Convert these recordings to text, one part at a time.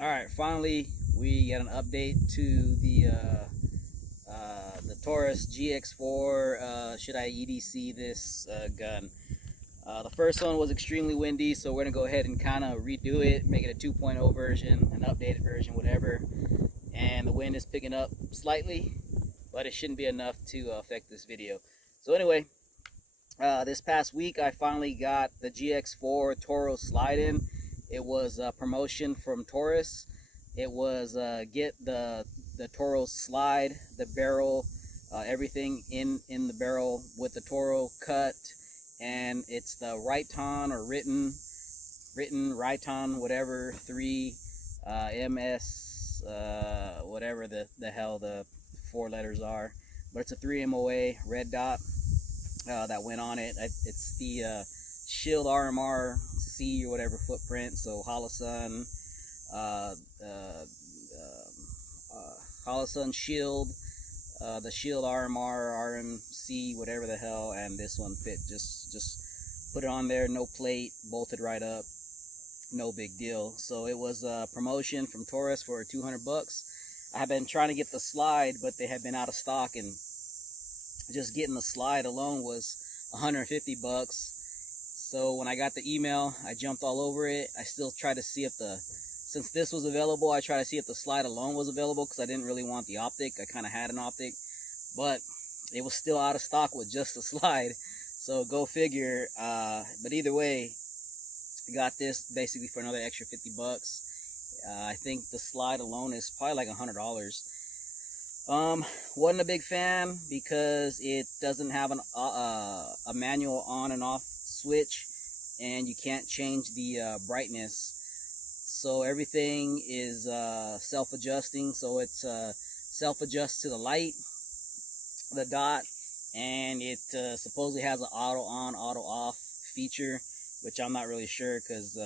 All right, finally we got an update to the Taurus GX4. Should I EDC this gun? The first one was extremely windy, so we're gonna go ahead and kind of redo it, make it a 2.0 version, an updated version, whatever. And the wind is picking up slightly, but it shouldn't be enough to affect this video. So anyway, this past week I finally got the GX4 Toro slide in. It was a promotion from Taurus. It was get the Toro slide, the barrel, everything in the barrel with the Toro cut, and it's the Riton or written Riton whatever 3 MS whatever the hell the 4 letters are, but it's a 3 MOA red dot that went on it. It's the Shield RMR C or whatever footprint. So Holosun, Holosun Shield, the Shield RMR, RMC, whatever the hell, and this one fit. Just put it on there, no plate, bolted right up, no big deal. So it was a promotion from Taurus for 200 bucks. I have been trying to get the slide, but they have been out of stock, and just getting the slide alone was 150 bucks. So when I got the email, I jumped all over it. I still tried to see if since this was available, I tried to see if the slide alone was available, because I didn't really want the optic. I kind of had an optic, but it was still out of stock with just the slide. So go figure. But either way, I got this basically for another extra 50 bucks. I think the slide alone is probably like $100. Wasn't a big fan because it doesn't have a manual on and off switch, and you can't change the brightness. So everything is self-adjusting. So it's self-adjusts to the light, the dot, and it supposedly has an auto on, auto off feature, which I'm not really sure, because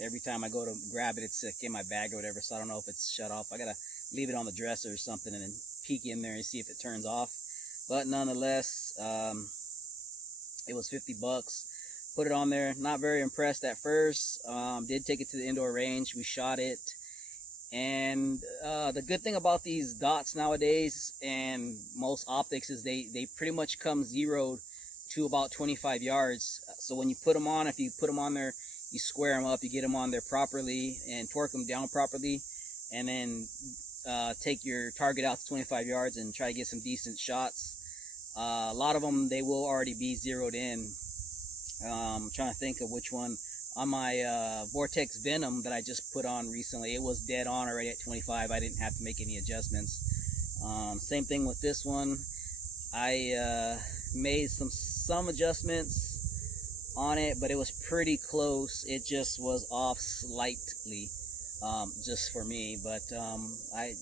every time I go to grab it, it's in my bag or whatever. So I don't know if it's shut off. I gotta leave it on the dresser or something and then peek in there and see if it turns off. But nonetheless, it was 50 bucks. Put it on there. Not very impressed at first. Did take it to the indoor range. We shot it. And the good thing about these dots nowadays and most optics is they pretty much come zeroed to about 25 yards. So when you put them on, if you put them on there, you square them up, you get them on there properly and torque them down properly, and then take your target out to 25 yards and try to get some decent shots. A lot of them, they will already be zeroed in. I'm trying to think of which one. On my Vortex Venom that I just put on recently, it was dead on already at 25. I didn't have to make any adjustments. Same thing with this one. I made some adjustments on it, but it was pretty close. It just was off slightly, just for me. But I,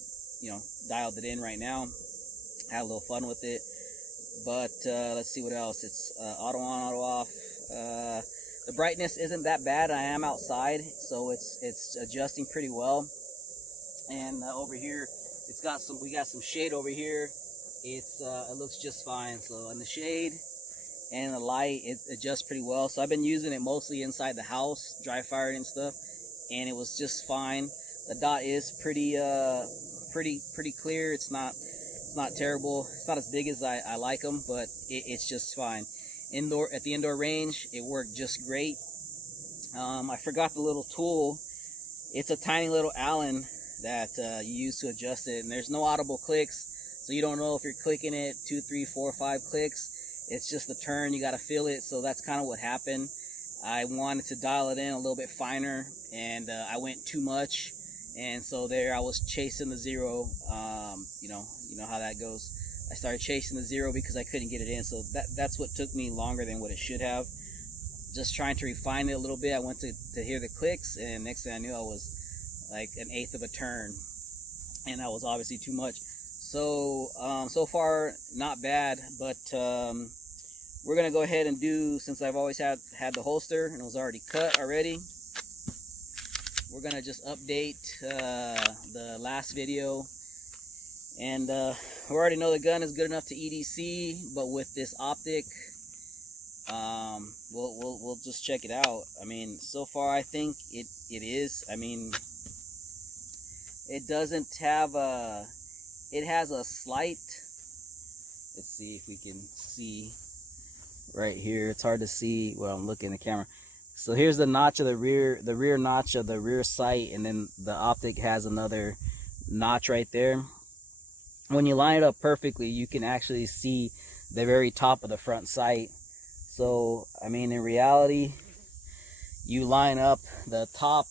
dialed it in right now. Had a little fun with it. But let's see what else. It's auto on, auto off. The brightness isn't that bad. I am outside, so it's adjusting pretty well. And over here, we got some shade over here. It looks just fine. So in the shade and the light, it adjusts pretty well. So I've been using it mostly inside the house, dry firing and stuff, and it was just fine. The dot is pretty clear. It's not terrible. It's not as big as I like them, but it's just fine. At the indoor range, it worked just great. I forgot the little tool. It's a tiny little Allen that you use to adjust it, and there's no audible clicks, so you don't know if you're clicking it 2, 3, 4, 5 clicks. It's just the turn. You got to feel it. So that's kind of what happened. I wanted to dial it in a little bit finer, and I went too much, and so there I was chasing the zero. You know how that goes. I started chasing the zero because I couldn't get it in, so that's what took me longer than what it should have. Just trying to refine it a little bit. I went to hear the clicks, and next thing I knew, I was like 1/8 of a turn, and that was obviously too much. So so far not bad, but we're gonna go ahead and do, since I've always had the holster and it was already cut already, we're gonna just update the last video. And we already know the gun is good enough to EDC, but with this optic, we'll just check it out. I mean, so far I think it is. I mean, it doesn't have a, it has a slight, let's see if we can see right here. It's hard to see while I'm looking at the camera. So here's the notch of the rear notch of the rear sight, and then the optic has another notch right there. When you line it up perfectly, you can actually see the very top of the front sight. So I mean, in reality, you line up the top,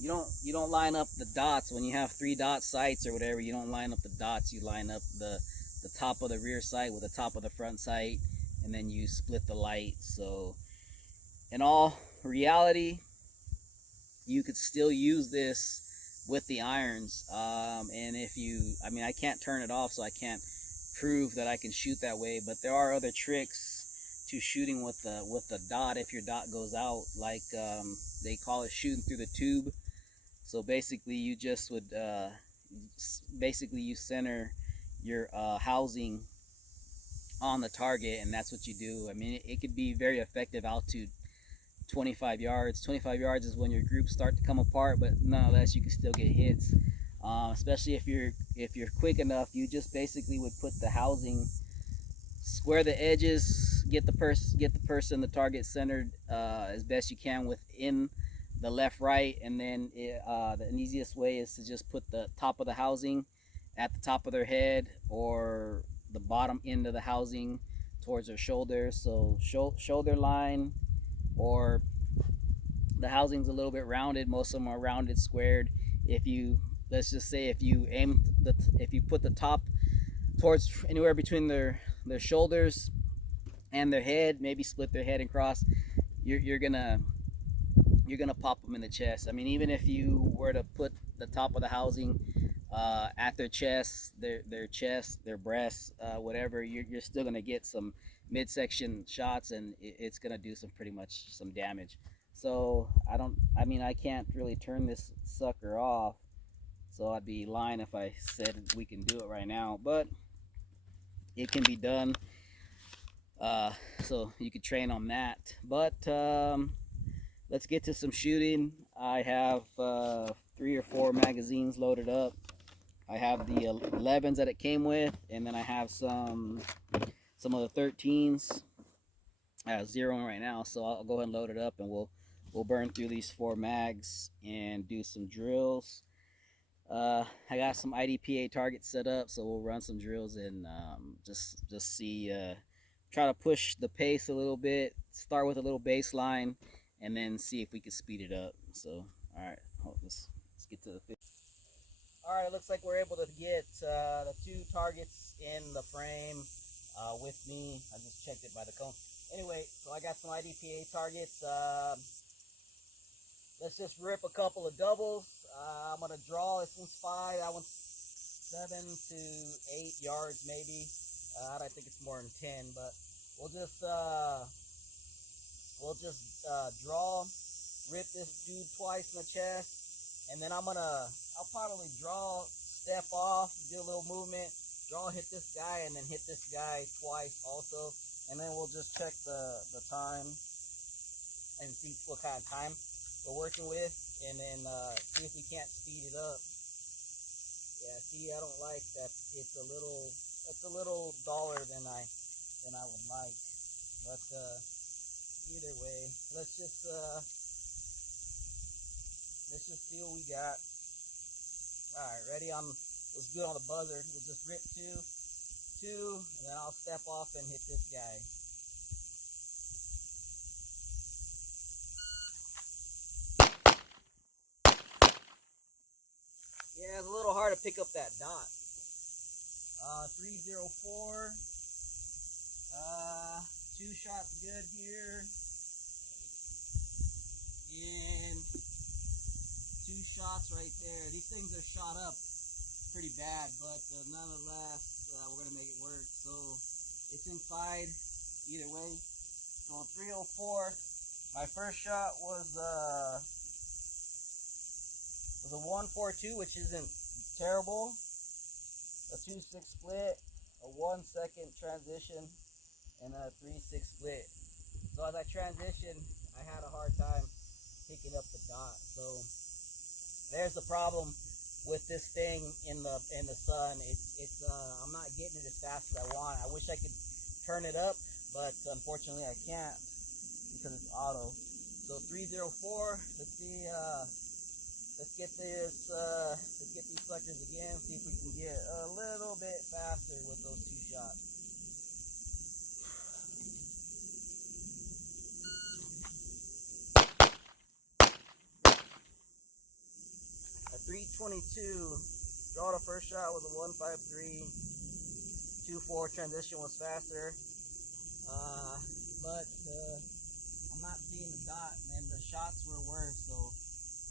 you don't line up the dots. When you have 3 dot sights or whatever, you don't line up the dots. You line up the top of the rear sight with the top of the front sight, and then you split the light. So in all reality, you could still use this with the irons. And if you, I mean, I can't turn it off, so I can't prove that I can shoot that way, but there are other tricks to shooting with the dot if your dot goes out, like they call it shooting through the tube. So basically you just would basically you center your housing on the target, and that's what you do. I mean, it could be very effective out to 25 yards. 25 yards is when your groups start to come apart, but nonetheless you can still get hits. Especially if you're quick enough, you just basically would put the housing, square the edges, get the person, the target centered as best you can within the left, right, and then the easiest way is to just put the top of the housing at the top of their head, or the bottom end of the housing towards their shoulders. So shoulder line, or the housing's a little bit rounded. Most of them are rounded, squared. If you, let's just say, if you put the top towards anywhere between their shoulders and their head, maybe split their head and cross, you're gonna pop them in the chest. I mean, even if you were to put the top of the housing at their chest, their chest, their breasts, whatever, you're still gonna get some midsection shots, and it's gonna do pretty much some damage. So I mean, I can't really turn this sucker off, so I'd be lying if I said we can do it right now, but it can be done. So you could train on that. But let's get to some shooting. I have 3 or 4 magazines loaded up. I have the 11s that it came with, and then I have some of the 13s. I have 0 right now, so I'll go ahead and load it up, and we'll burn through these 4 mags and do some drills. I got some IDPA targets set up, so we'll run some drills and just see, try to push the pace a little bit, start with a little baseline, and then see if we can speed it up. So all right, let's get to the fifth. All right, it looks like we're able to get the 2 targets in the frame with me. I just checked it by the cone. Anyway, so I got some IDPA targets. Let's just rip a couple of doubles. I'm gonna draw. This one's 5. That one's 7 to 8 yards maybe. I don't think it's more than 10, but we'll just draw, rip this dude twice in the chest, and then I'll probably draw, step off, do a little movement, draw, hit this guy, and then hit this guy twice also, and then we'll just check the time and see what kind of time we're working with, and then see if we can't speed it up. Yeah, see, I don't like that. It's a little duller than I would like, but either way, let's just see what we got. All right, ready? Let's do it on the buzzer. We'll just rip two, and then I'll step off and hit this guy. Yeah, it's a little hard to pick up that dot. 304. 2 shots good here. And 2 shots right there. These things are shot up pretty bad, but nonetheless, we're gonna make it work. So it's inside either way. So 304. My first shot was a 142, which isn't terrible. A 2-6 split, a 1-second transition, and a 3-6 split. So as I transitioned, I had a hard time picking up the dot. So there's the problem with this thing in the sun. It's I'm not getting it as fast as I want. I wish I could turn it up, but unfortunately I can't because it's auto. So 304. Let's see. Let's get this. Let's get these suckers again. See if we can get a little bit faster with those 2 shots. A 322. Draw the first shot was a 153. 2-4 transition was faster, but I'm not seeing the dot, and the shots were worse. So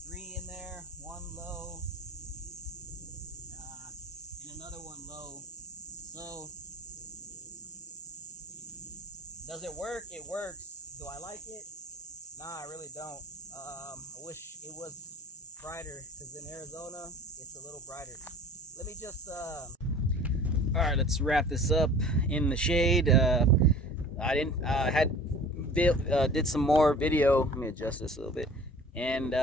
3 in there, 1 low, and another 1 low. So does it work? It works. Do I like it? Nah, I really don't. I wish it was brighter, because in Arizona it's a little brighter. Let me just all right, let's wrap this up in the shade. I did some more video. Let me adjust this a little bit. And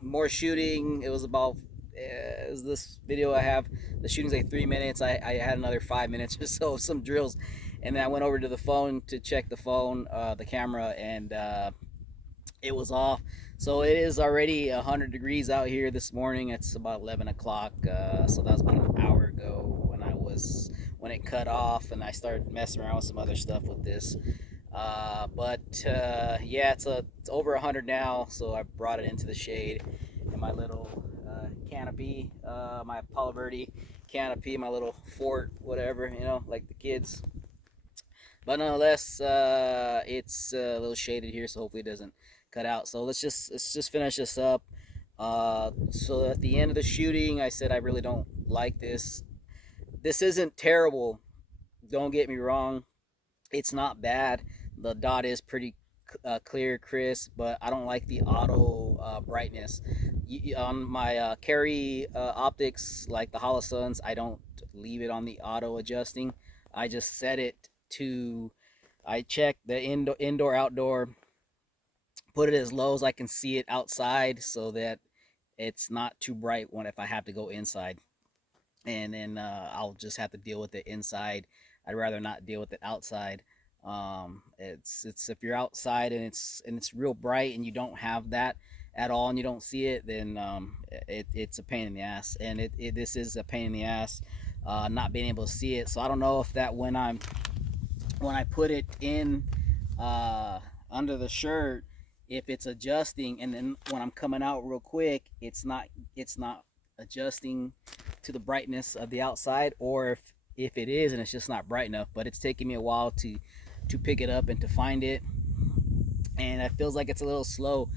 more shooting. It was about this video I have. The shooting's like 3 minutes. I had another 5 minutes or so of some drills, and then I went over to the phone to check the phone, the camera, and it was off. So it is already 100 degrees out here this morning. It's about 11 o'clock. So that was about an hour ago when it cut off, and I started messing around with some other stuff with this. Yeah, it's over 100 now, so I brought it into the shade in my little canopy, my Palo Verde canopy, my little fort, whatever, you know, like the kids. But nonetheless, it's a little shaded here, so hopefully it doesn't cut out. So let's just finish this up. So at the end of the shooting, I said I really don't like this. This isn't terrible, don't get me wrong. It's not bad. The dot is pretty clear, crisp, but I don't like the auto brightness. On my carry optics, like the Holosuns, I don't leave it on the auto adjusting. I just set it to, I check the indoor outdoor, put it as low as I can see it outside, so that it's not too bright if I have to go inside. And then I'll just have to deal with it inside. I'd rather not deal with it outside. It's if you're outside and it's real bright and you don't have that at all and you don't see it, then it's a pain in the ass. And this is a pain in the ass, not being able to see it. So I don't know if that when I put it in under the shirt, if it's adjusting, and then when I'm coming out real quick, it's not adjusting to the brightness of the outside, or if it is and it's just not bright enough. But it's taking me a while to pick it up and to find it, and it feels like it's a little slow.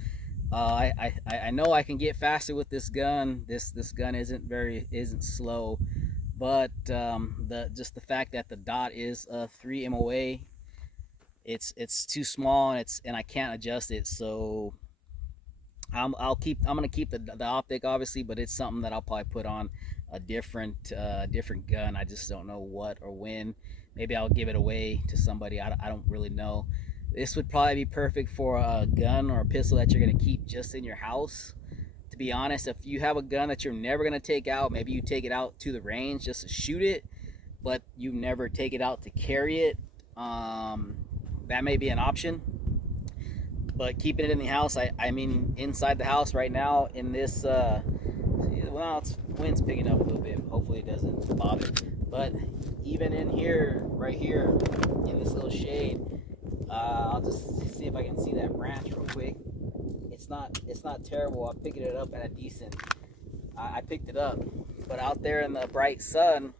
I know I can get faster with this gun. This gun isn't slow, but just the fact that the dot is a 3 MOA, it's too small, and I can't adjust it. So I'm gonna keep the optic, obviously, but it's something that I'll probably put on a different gun. I just don't know what or when. Maybe I'll give it away to somebody. I don't really know. This would probably be perfect for a gun or a pistol that you're gonna keep just in your house. To be honest, if you have a gun that you're never gonna take out, maybe you take it out to the range just to shoot it, but you never take it out to carry it. That may be an option. But keeping it in the house, I mean inside the house right now in this, well, it's wind's picking up a little bit. Hopefully it doesn't bother. But even in here, right here, in this little shade, I'll just see if I can see that branch real quick. It's not terrible. I'm picking it up at a decent. I picked it up, but out there in the bright sun,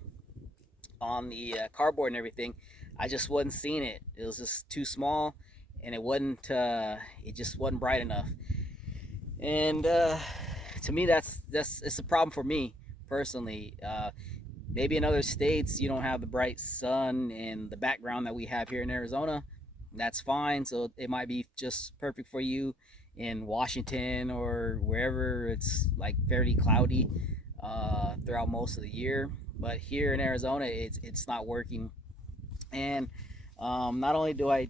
on the cardboard and everything, I just wasn't seeing it. It was just too small, and it just wasn't bright enough. And to me, it's a problem for me personally. Maybe in other states you don't have the bright sun and the background that we have here in Arizona. That's fine. So it might be just perfect for you in Washington or wherever it's like fairly cloudy throughout most of the year. But here in Arizona, it's not working. And Not only do I,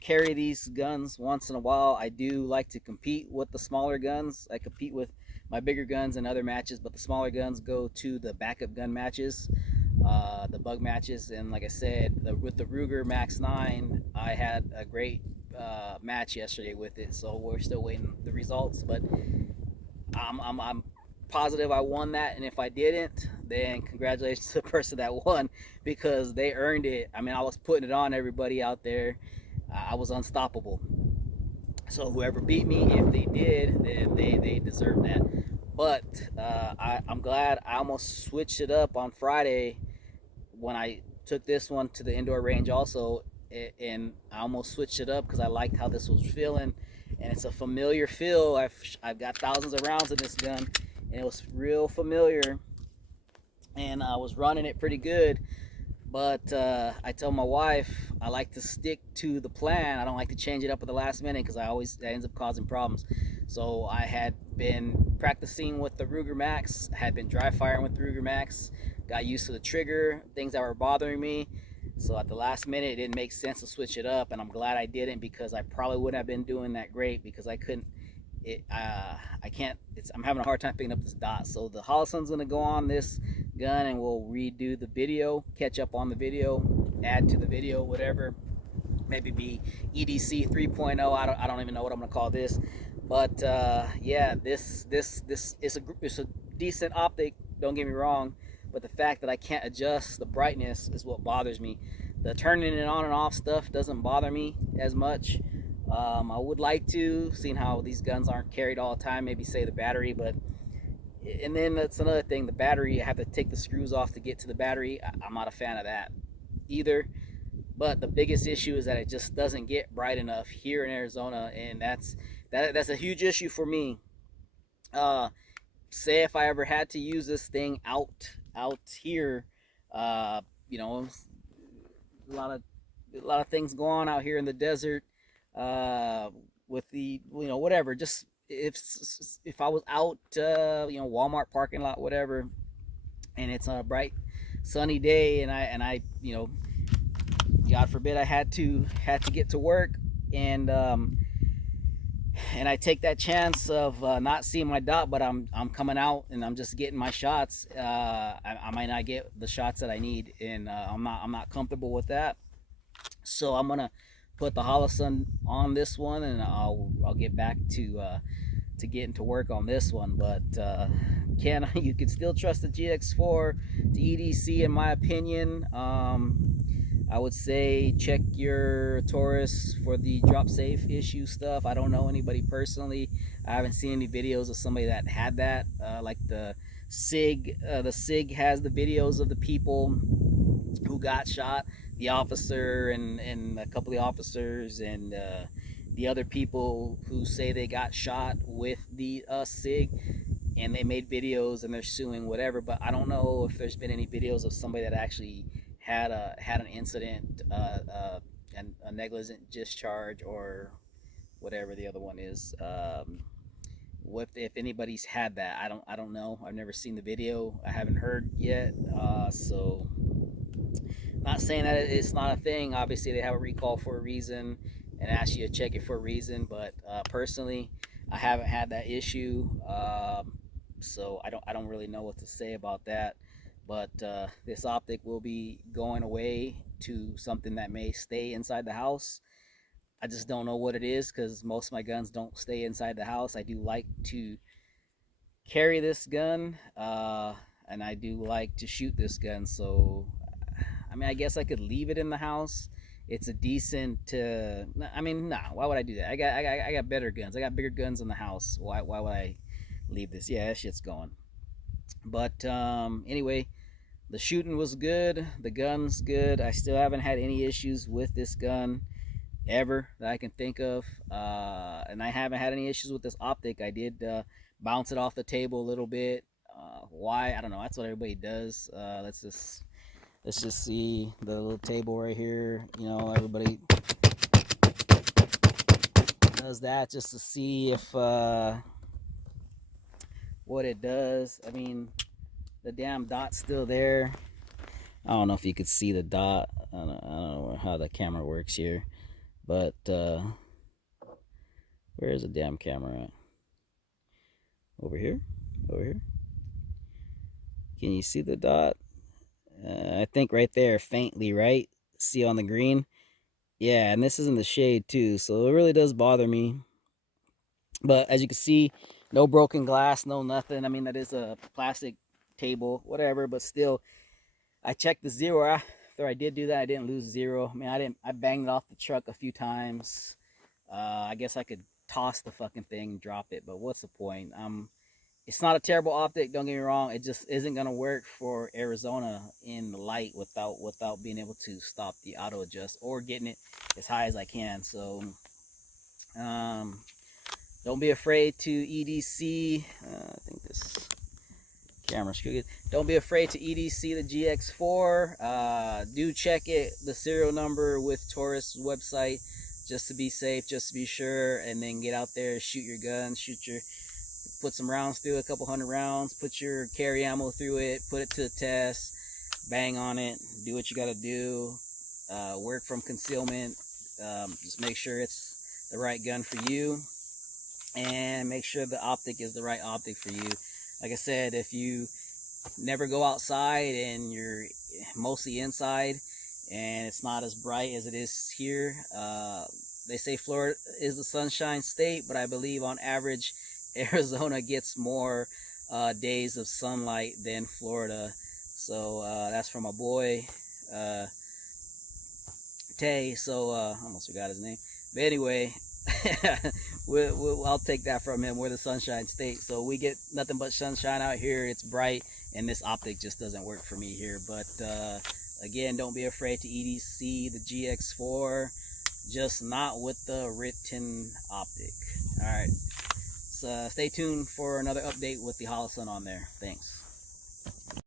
carry these guns once in a while, I do like to compete with the smaller guns. I compete with my bigger guns in other matches, but the smaller guns go to the backup gun matches, the bug matches. And like I said, with the Ruger Max 9, I had a great match yesterday with it. So we're still waiting the results, but I'm positive I won that, and if I didn't, then congratulations to the person that won, because they earned it. I mean, I was putting it on everybody out there. I was unstoppable. So whoever beat me, if they did, then they deserve that. But I'm glad I almost switched it up on Friday when I took this one to the indoor range also, and I almost switched it up because I liked how this was feeling, and it's a familiar feel. I've got thousands of rounds in this gun, and it was real familiar, and I was running it pretty good. But I tell my wife I like to stick to the plan. I don't like to change it up at the last minute because that ends up causing problems. So I had been practicing with the Ruger Max, had been dry firing with the Ruger Max, got used to the trigger, things that were bothering me. So at the last minute, it didn't make sense to switch it up, and I'm glad I didn't, because I probably wouldn't have been doing that great, because I couldn't. I can't. I'm having a hard time picking up this dot. So the Holosun's gonna go on this gun, and we'll redo the video, catch up on the video, add to the video, whatever. Maybe be EDC 3.0. I don't even know what I'm gonna call this, but yeah, this is a decent optic. Don't get me wrong, but the fact that I can't adjust the brightness is what bothers me. The turning it on and off stuff doesn't bother me as much. I would like to, seeing how these guns aren't carried all the time, maybe say the battery, but and then that's another thing, the battery, I have to take the screws off to get to the battery. I'm not a fan of that either. But the biggest issue is that it just doesn't get bright enough here in Arizona, and that's a huge issue for me. Say if I ever had to use this thing out here, uh, you know, a lot of things go on out here in the desert, with the, whatever. Just if I was out, Walmart parking lot, whatever, and it's a bright sunny day, and I God forbid I had to get to work, and I take that chance of not seeing my dot, but I'm coming out and I'm just getting my shots. I might not get the shots that I need, and I'm not comfortable with that. So I'm gonna put the Holosun on this one, and I'll get back to getting to work on this one. But you can still trust the GX4 to EDC, in my opinion. I would say check your Taurus for the drop safe issue stuff. I don't know anybody personally. I haven't seen any videos of somebody that had that. Like the SIG has the videos of the people who got shot, the officer and a couple of officers, and the other people who say they got shot with the SIG, and they made videos and they're suing, whatever. But I don't know if there's been any videos of somebody that actually had an incident, and a negligent discharge, or whatever the other one is. If anybody's had that, I don't know. I've never seen the video. I haven't heard yet. So not saying that it's not a thing. Obviously, they have a recall for a reason and ask you to check it for a reason. But personally, I haven't had that issue. So I don't really know what to say about that. But this optic will be going away to something that may stay inside the house. I just don't know what it is, because most of my guns don't stay inside the house. I do like to carry this gun, and I do like to shoot this gun. So, I mean, I guess I could leave it in the house. It's a decent. I mean, nah. Why would I do that? I got better guns. I got bigger guns in the house. Why would I leave this? Yeah, that shit's going. But anyway, the shooting was good. The gun's good. I still haven't had any issues with this gun ever that I can think of. And I haven't had any issues with this optic. I did bounce it off the table a little bit. Why? I don't know. That's what everybody does. Let's just see the little table right here. Everybody does that just to see if what it does. I mean, the damn dot's still there. I don't know if you could see the dot. I don't know how the camera works here, but where is the damn camera at? Over here? Over here? Can you see the dot? I think right there, faintly, right? See on the green? Yeah, and this is in the shade too, so it really does bother me. But as you can see, no broken glass, no nothing. I mean, that is a plastic table, whatever, but still, I checked the zero after I did do that. I didn't lose zero. I mean, I banged it off the truck a few times. I guess I could toss the fucking thing, drop it, but what's the point? It's not a terrible optic, don't get me wrong. It just isn't gonna work for Arizona in the light without being able to stop the auto adjust or getting it as high as I can. So don't be afraid to EDC. I think this camera's good. Don't be afraid to EDC the GX4. Do check the serial number with Taurus website, just to be safe, just to be sure, and then get out there, shoot your gun, put some rounds through it, a couple hundred rounds, put your carry ammo through it, put it to the test, bang on it, do what you got to do, work from concealment, just make sure it's the right gun for you, and make sure the optic is the right optic for you. Like I said, if you never go outside and you're mostly inside and it's not as bright as it is here, they say Florida is the sunshine state, but I believe on average Arizona gets more days of sunlight than Florida. So that's from my boy Tay. So I almost forgot his name, but anyway, I'll take that from him. We're the sunshine state, so we get nothing but sunshine out here. It's bright, and this optic just doesn't work for me here. But again, don't be afraid to EDC the GX4, just not with the written optic. All right, so stay tuned for another update with the Holosun on there. Thanks.